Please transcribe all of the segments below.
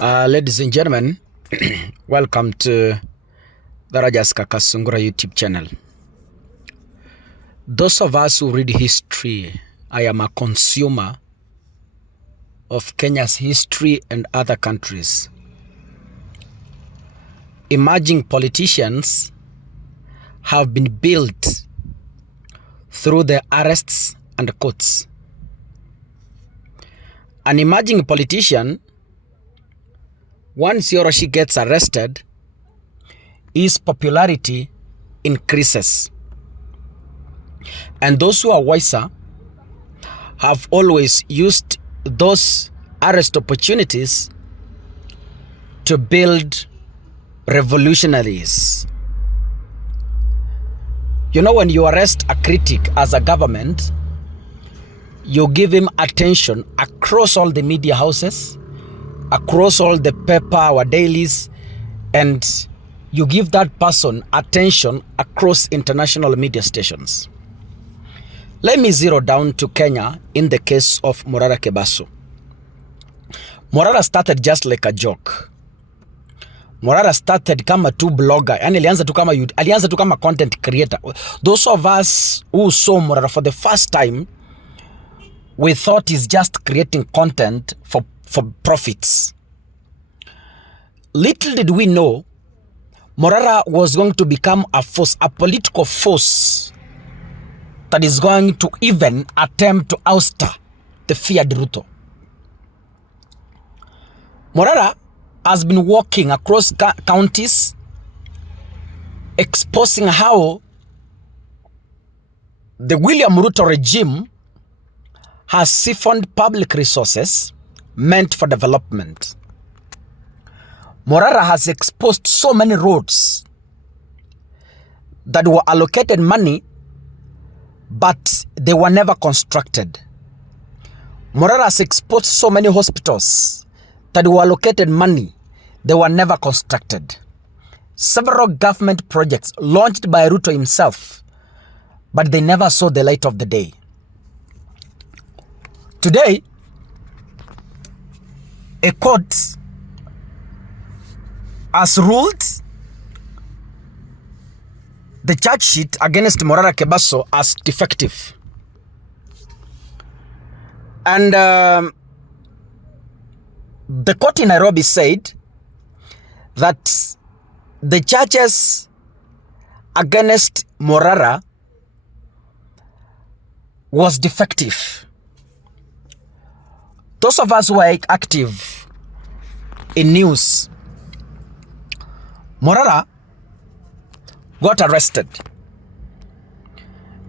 Ladies and gentlemen, welcome to the Raja's Kakasungura YouTube channel. Those of us who read history, I am a consumer of Kenya's history and other countries. Emerging politicians have been built through the arrests and courts. An emerging politician, once he or she gets arrested, his popularity increases. And those who are wiser have always used those arrest opportunities to build revolutionaries. You know, when you arrest a critic as a government, you give him attention across all the media houses, across all the paper or dailies, and you give that person attention across international media stations. Let me zero down to Kenya in the case of Morara Kebaso. Morara started just like a joke. Morara started kama tu blogger, yani alianza tu kama content creator. Those of us who saw Morara for the first time, we thought he's just creating content for profits. Little did we know, Morara was going to become a force, a political force that is going to even attempt to oust the feared Ruto. Morara has been walking across counties, exposing how the William Ruto regime has siphoned public resources meant for development. Morara has exposed so many roads that were allocated money, but they were never constructed. Morara has exposed so many hospitals that were allocated money, they were never constructed. Several government projects launched by Ruto himself, but they never saw the light of the day. Today, a court has ruled the charge sheet against Morara Kebaso as defective. And the court in Nairobi said that the charges against Morara was defective. Those of us who are active in news, Morara got arrested.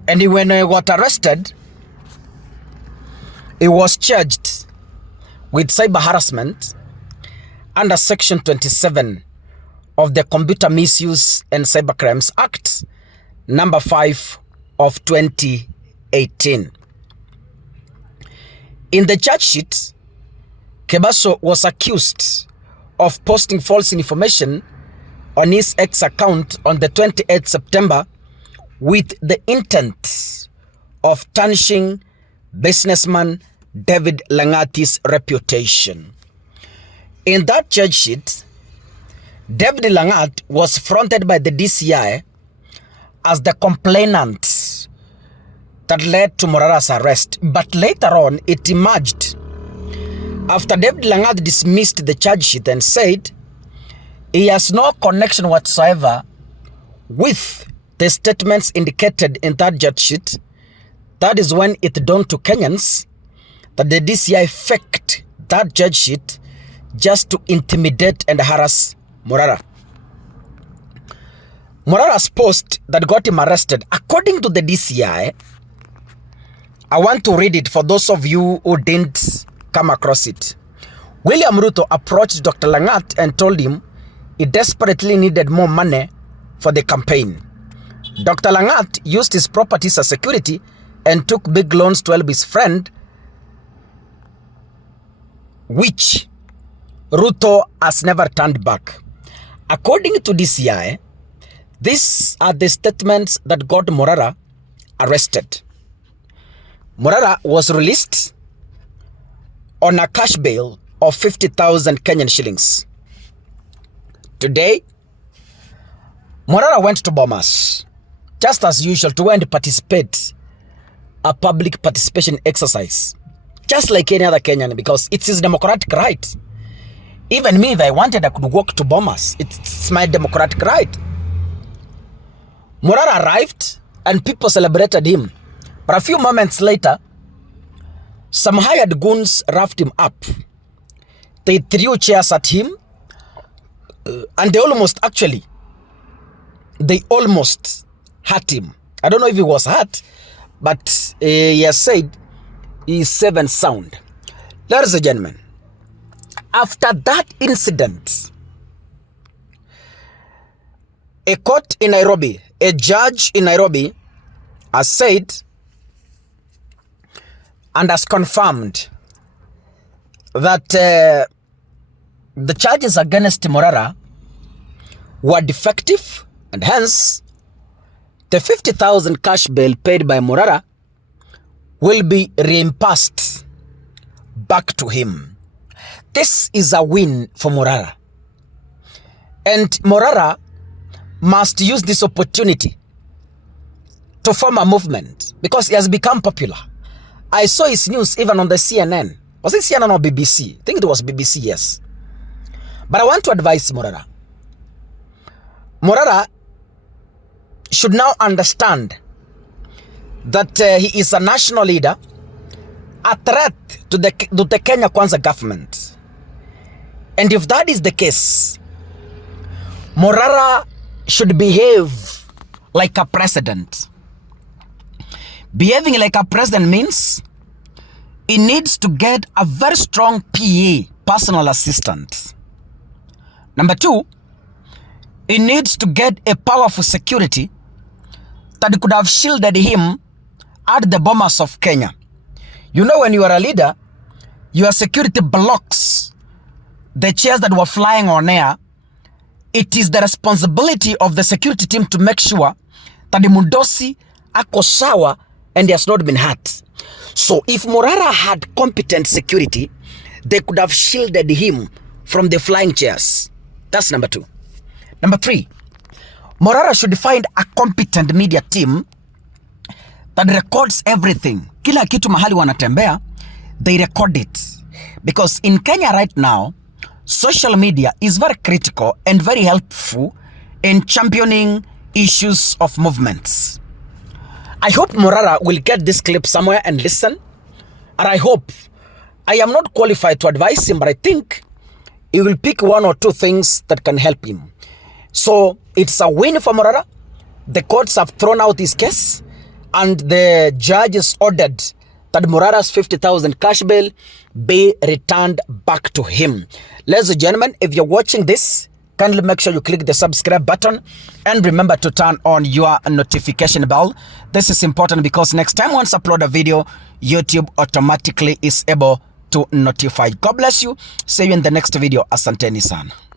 And when he got arrested, he was charged with cyber harassment under Section 27 of the Computer Misuse and Cybercrimes Act, number 5 of 2018. In the charge sheet, Kebaso was accused of posting false information on his ex account on the 28th September with the intent of tarnishing businessman David Lang'ati's reputation. In that charge sheet, David Lang'at was fronted by the DCI as the complainant that led to Morara's arrest. But later on, it emerged after David Lang'at dismissed the charge sheet and said he has no connection whatsoever with the statements indicated in that charge sheet. That is when it dawned to Kenyans that the DCI faked that charge sheet just to intimidate and harass Morara. Morara's post that got him arrested, according to the DCI, I want to read it for those of you who didn't come across it. William Ruto approached Dr. Lang'at and told him he desperately needed more money for the campaign. Dr. Lang'at used his properties as security and took big loans to help his friend, which Ruto has never turned back. According to DCI, these are the statements that got Morara arrested. Morara was released on a cash bail of 50,000 Kenyan shillings. Today, Morara went to Bomas, just as usual, to go and participate a public participation exercise, just like any other Kenyan, because it's his democratic right. Even me, if I wanted, I could walk to Bomas. It's my democratic right. Morara arrived and people celebrated him. But a few moments later, some hired goons roughed him up. They threw chairs at him and they almost hurt him. I don't know if he was hurt, but he has said he's safe and sound. Ladies and gentlemen, after that incident, a court in Nairobi, a judge in Nairobi has said and has confirmed that the charges against Morara were defective, and hence the 50,000 cash bail paid by Morara will be reimbursed back to him. This is a win for Morara, and Morara must use this opportunity to form a movement because he has become popular. I saw his news even on the CNN. Was it CNN or BBC? I think it was BBC, yes. But I want to advise Morara. Morara should now understand that he is a national leader, a threat to the Kenya Kwanza government. And if that is the case, Morara should behave like a president. Behaving like a president means he needs to get a very strong PA, personal assistant. Number two, he needs to get a powerful security that could have shielded him at the bombers of Kenya. You know, when you are a leader, your security blocks the chairs that were flying on air. It is the responsibility of the security team to make sure that the Mundosi ako sawa and he has not been hurt. So if Morara had competent security, they could have shielded him from the flying chairs. That's number two. Number three, Morara should find a competent media team that records everything. Kila kitu mahali wanatembea, they record it. Because in Kenya right now, social media is very critical and very helpful in championing issues of movements. I hope Morara will get this clip somewhere and listen. And I am not qualified to advise him, but I think he will pick one or two things that can help him. So it's a win for Morara. The courts have thrown out his case and the judges ordered that Morara's 50,000 cash bail be returned back to him. Ladies and gentlemen, if you're watching this, kindly make sure you click the subscribe button and remember to turn on your notification bell. This is important because next time once I upload a video, YouTube automatically is able to notify. God bless you. See you in the next video. Asanteni sana.